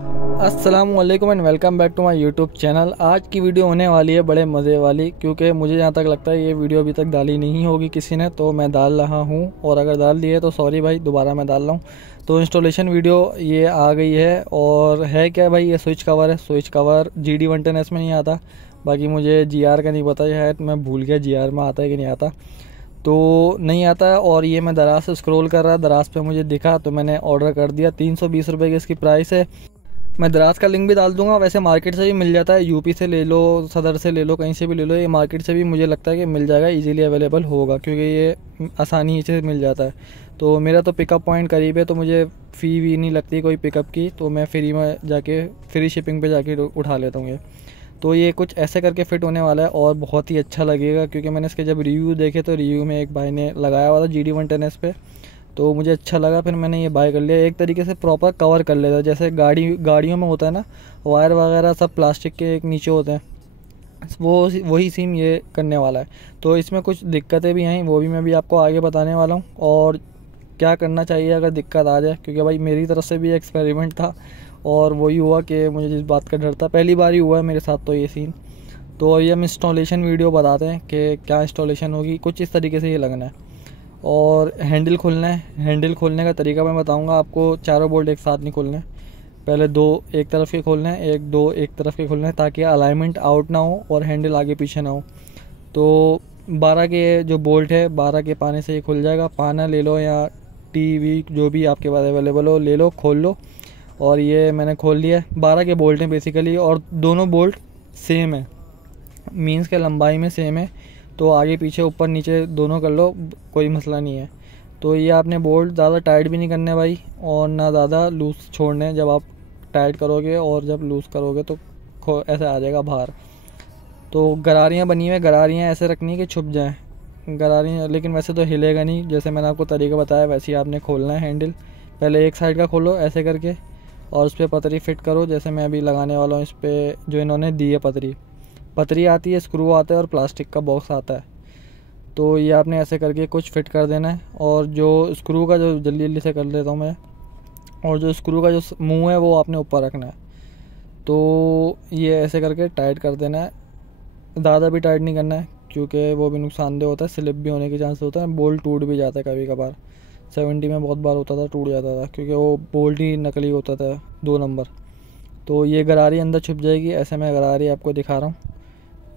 अस्सलाम वालेकुम and welcome back to my YouTube channel. आज की वीडियो होने वाली है बड़े मज़े वाली, क्योंकि मुझे जहाँ तक लगता है ये वीडियो अभी तक डाली नहीं होगी किसी ने, तो मैं डाल रहा हूँ। और अगर डाल दी है तो सॉरी भाई, दोबारा मैं डाल रहा हूँ। तो इंस्टॉलेशन वीडियो ये आ गई है। और है क्या भाई, ये स्विच कवर है। स्विच कवर GD110S में नहीं आता, बाकी मुझे GR का नहीं पता, शायद मैं भूल गया GR में आता है कि नहीं आता, तो नहीं आता। और ये मैं दराज से स्क्रॉल कर रहा, दराज पे मुझे दिखा तो मैंने ऑर्डर कर दिया। 320 रुपये की इसकी प्राइस है। मैं दराज का लिंक भी डाल दूंगा। वैसे मार्केट से भी मिल जाता है, यूपी से ले लो, सदर से ले लो, कहीं से भी ले लो। ये मार्केट से भी मुझे लगता है कि मिल जाएगा, इजीली अवेलेबल होगा, क्योंकि ये आसानी से मिल जाता है। तो मेरा तो पिकअप पॉइंट करीब है, तो मुझे फ़ी भी नहीं लगती कोई पिकअप की, तो मैं फ्री में जाके फ्री शिपिंग पे जाके उठा लेता हूँ ये। तो ये कुछ ऐसे करके फ़िट होने वाला है और बहुत ही अच्छा लगेगा, क्योंकि मैंने इसके जब रिव्यू देखे तो रिव्यू में एक भाई ने लगाया हुआ था GD110S पे, तो मुझे अच्छा लगा। फिर मैंने ये बाय कर लिया। एक तरीके से प्रॉपर कवर कर लेता है, जैसे गाड़ियों में होता है ना, वायर वगैरह सब प्लास्टिक के एक नीचे होते हैं, वो वही सीम ये करने वाला है। तो इसमें कुछ दिक्कतें भी हैं, वो भी मैं भी आपको आगे बताने वाला हूँ, और क्या करना चाहिए अगर दिक्कत आ जाए, क्योंकि भाई मेरी तरफ से भी एक्सपेरिमेंट था और वही हुआ कि मुझे जिस बात का डर था, पहली बार ही हुआ है मेरे साथ तो ये सीन। तो अभी हम इंस्टॉलेशन वीडियो बताते हैं कि क्या इंस्टॉलेशन होगी। कुछ इस तरीके से ये लगना है और हैंडल खोलना है। हैंडल खोलने का तरीका मैं बताऊंगा आपको। चारों बोल्ट एक साथ नहीं खोलने, पहले दो एक तरफ के खोलना है, एक दो एक तरफ के खोलना है, ताकि अलाइनमेंट आउट ना हो और हैंडल आगे पीछे ना हो। तो 12 के जो बोल्ट है, 12 के पाने से ये खुल जाएगा। पाना ले लो या टीवी जो भी आपके पास अवेलेबल हो ले लो, खोल लो। और ये मैंने खोल लिया है। 12 के बोल्ट हैं बेसिकली, और दोनों बोल्ट सेम है, मीन्स के लंबाई में सेम है। तो आगे पीछे ऊपर नीचे दोनों कर लो, कोई मसला नहीं है। तो ये आपने बोल्ट ज़्यादा टाइट भी नहीं करने भाई, और ना ज़्यादा लूज़ छोड़ने। जब आप टाइट करोगे और जब लूज़ करोगे तो ऐसे आ जाएगा बाहर। तो गरारियाँ बनी हुई है, गरारियाँ ऐसे रखनी है कि छुप जाएँ गरारियाँ, लेकिन वैसे तो हिलेगा नहीं। जैसे मैंने आपको तरीका बताया वैसे ही आपने खोलना है हैंडल। पहले एक साइड का खोलो ऐसे करके, और उस पर पतरी फिट करो, जैसे मैं अभी लगाने वाला हूँ इस पर जो इन्होंने दी है पतरी आती है, स्क्रू आता है और प्लास्टिक का बॉक्स आता है। तो ये आपने ऐसे करके कुछ फिट कर देना है। और जो स्क्रू का जो जल्दी जल्दी से कर देता हूँ मैं, और जो स्क्रू का जो मुंह है वो आपने ऊपर रखना है। तो ये ऐसे करके टाइट कर देना है, ज़्यादा भी टाइट नहीं करना है, क्योंकि वो भी नुकसानदेह होता है, स्लिप भी होने के चांस होता है, बोल्ट टूट भी जाता है कभी कभार। 70 में बहुत बार होता था, टूट जाता था, क्योंकि वो बोल्ट ही नकली होता था 2 नंबर। तो ये गरारी अंदर छुप जाएगी। ऐसे मैं गरारी आपको दिखा रहा हूँ,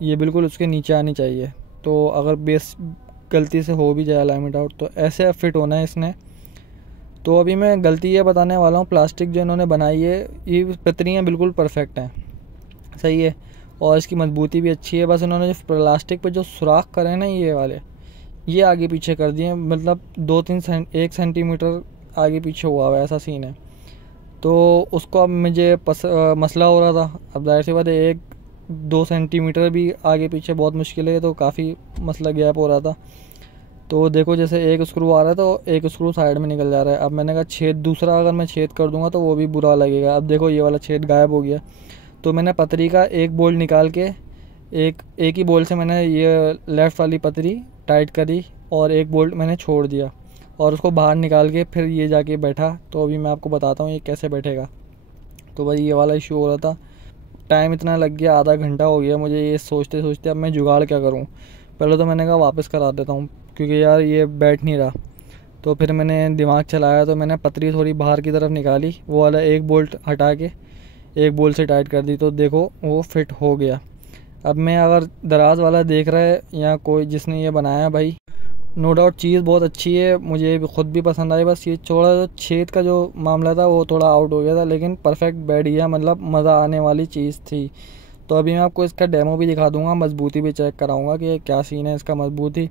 ये बिल्कुल उसके नीचे आनी चाहिए। तो अगर बेस गलती से हो भी जाए अलाइनमेंट आउट, तो ऐसे फिट होना है इसने। तो अभी मैं गलती ये बताने वाला हूँ, प्लास्टिक जो इन्होंने बनाई है, ये पतरियाँ बिल्कुल परफेक्ट हैं, सही है, और इसकी मजबूती भी अच्छी है। बस इन्होंने जो प्लास्टिक पे जो सुराख करे हैं ना, ये वाले, ये आगे पीछे कर दिए, मतलब 1 सेंटीमीटर आगे पीछे हुआ हुआ ऐसा सीन है। तो उसको अब मुझे मसला हो रहा था। अब जाहिर सी बात है, 1-2 सेंटीमीटर भी आगे पीछे बहुत मुश्किल है, तो काफ़ी मसला गैप हो रहा था। तो देखो, जैसे एक स्क्रू आ रहा है तो एक स्क्रू साइड में निकल जा रहा है। अब मैंने कहा छेद दूसरा अगर मैं छेद कर दूंगा तो वो भी बुरा लगेगा। अब देखो ये वाला छेद गायब हो गया। तो मैंने पतरी का एक बोल्ट निकाल के एक ही बोल्ट से मैंने ये लेफ़्ट वाली पतरी टाइट करी, और एक बोल्ट मैंने छोड़ दिया और उसको बाहर निकाल के फिर ये जाके बैठा। तो अभी मैं आपको बताता हूँ ये कैसे बैठेगा। तो भाई ये वाला इशू हो रहा था, टाइम इतना लग गया, आधा घंटा हो गया मुझे ये सोचते सोचते। अब मैं जुगाड़ क्या करूँ। पहले तो मैंने कहा वापस करा देता हूँ, क्योंकि यार ये बैठ नहीं रहा। तो फिर मैंने दिमाग चलाया, तो मैंने पतरी थोड़ी बाहर की तरफ निकाली, वो वाला एक बोल्ट हटा के एक बोल्ट से टाइट कर दी। तो देखो वो फिट हो गया। अब मैं अगर दराज वाला देख रहा है या कोई जिसने ये बनाया, भाई नो डाउट चीज़ बहुत अच्छी है, मुझे खुद भी पसंद आई। बस ये थोड़ा जो छेद का जो मामला था वो थोड़ा आउट हो गया था, लेकिन परफेक्ट बैठ गया, मतलब मज़ा आने वाली चीज़ थी। तो अभी मैं आपको इसका डेमो भी दिखा दूंगा, मजबूती भी चेक कराऊंगा कि क्या सीन है इसका मजबूती।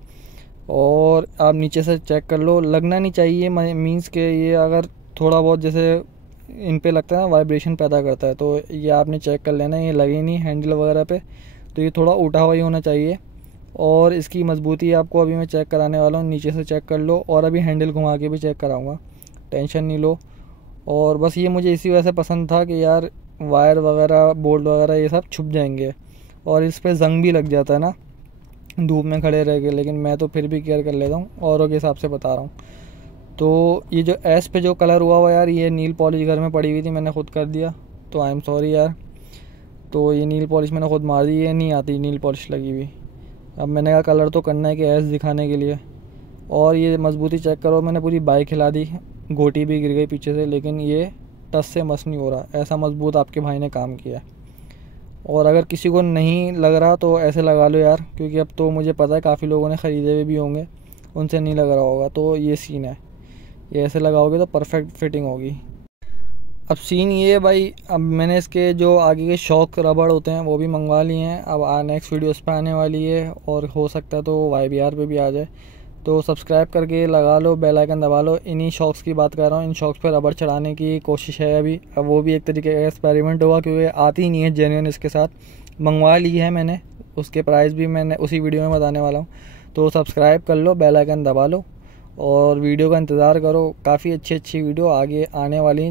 और आप नीचे से चेक कर लो, लगना नहीं चाहिए, मीन्स के ये अगर थोड़ा बहुत जैसे इन पे लगता है ना, वाइब्रेशन पैदा करता है, तो ये आपने चेक कर लेना। ये लगे नहीं हैंडल वगैरह पे, तो ये थोड़ा उठा हुआ ही होना चाहिए। और इसकी मजबूती आपको अभी मैं चेक कराने वाला हूँ, नीचे से चेक कर लो, और अभी हैंडल घुमा के भी चेक कराऊंगा, टेंशन नहीं लो। और बस ये मुझे इसी वजह से पसंद था कि यार वायर वगैरह बोल्ट वगैरह ये सब छुप जाएंगे, और इस पर जंग भी लग जाता है ना धूप में खड़े रह के, लेकिन मैं तो फिर भी केयर कर लेता हूँ, औरों के हिसाब से बता रहा हूँ। तो ये जो एस पे जो कलर हुआ यार, ये नील पॉलिश घर में पड़ी हुई थी, मैंने खुद कर दिया। तो आई एम सॉरी यार। तो ये नील पॉलिश मैंने खुद मार दी, ये नहीं आती नील पॉलिश लगी हुई। अब मैंने कहा कलर तो करना है कि ऐस दिखाने के लिए। और ये मजबूती चेक करो, मैंने पूरी बाइक हिला दी, गोटी भी गिर गई पीछे से, लेकिन ये टस से मस नहीं हो रहा। ऐसा मजबूत आपके भाई ने काम किया है। और अगर किसी को नहीं लग रहा तो ऐसे लगा लो यार, क्योंकि अब तो मुझे पता है काफ़ी लोगों ने ख़रीदे हुए भी होंगे, उनसे नहीं लग रहा होगा। तो ये सीन है, ये ऐसे लगाओगे तो परफेक्ट फिटिंग होगी। अब सीन ये है भाई, अब मैंने इसके जो आगे के शॉक रबड़ होते हैं वो भी मंगवा लिए हैं। अब नेक्स्ट वीडियो उस पर आने वाली है, और हो सकता है तो YBR पे भी आ जाए। तो सब्सक्राइब करके लगा लो, बेल आइकन दबा लो। इन्हीं शॉक्स की बात कर रहा हूँ, इन शॉक्स पर रबड़ चढ़ाने की कोशिश है अभी। अब वो भी एक तरीके का एक्सपेरिमेंट होगा, क्योंकि आती ही नहीं है जेन्युइन। इसके साथ मंगवा ली है मैंने, उसके प्राइस भी मैंने उसी वीडियो में बताने वाला हूँ। तो सब्सक्राइब कर लो, बेल आइकन दबा लो और वीडियो का इंतज़ार करो। काफ़ी अच्छी वीडियो आगे आने वाली।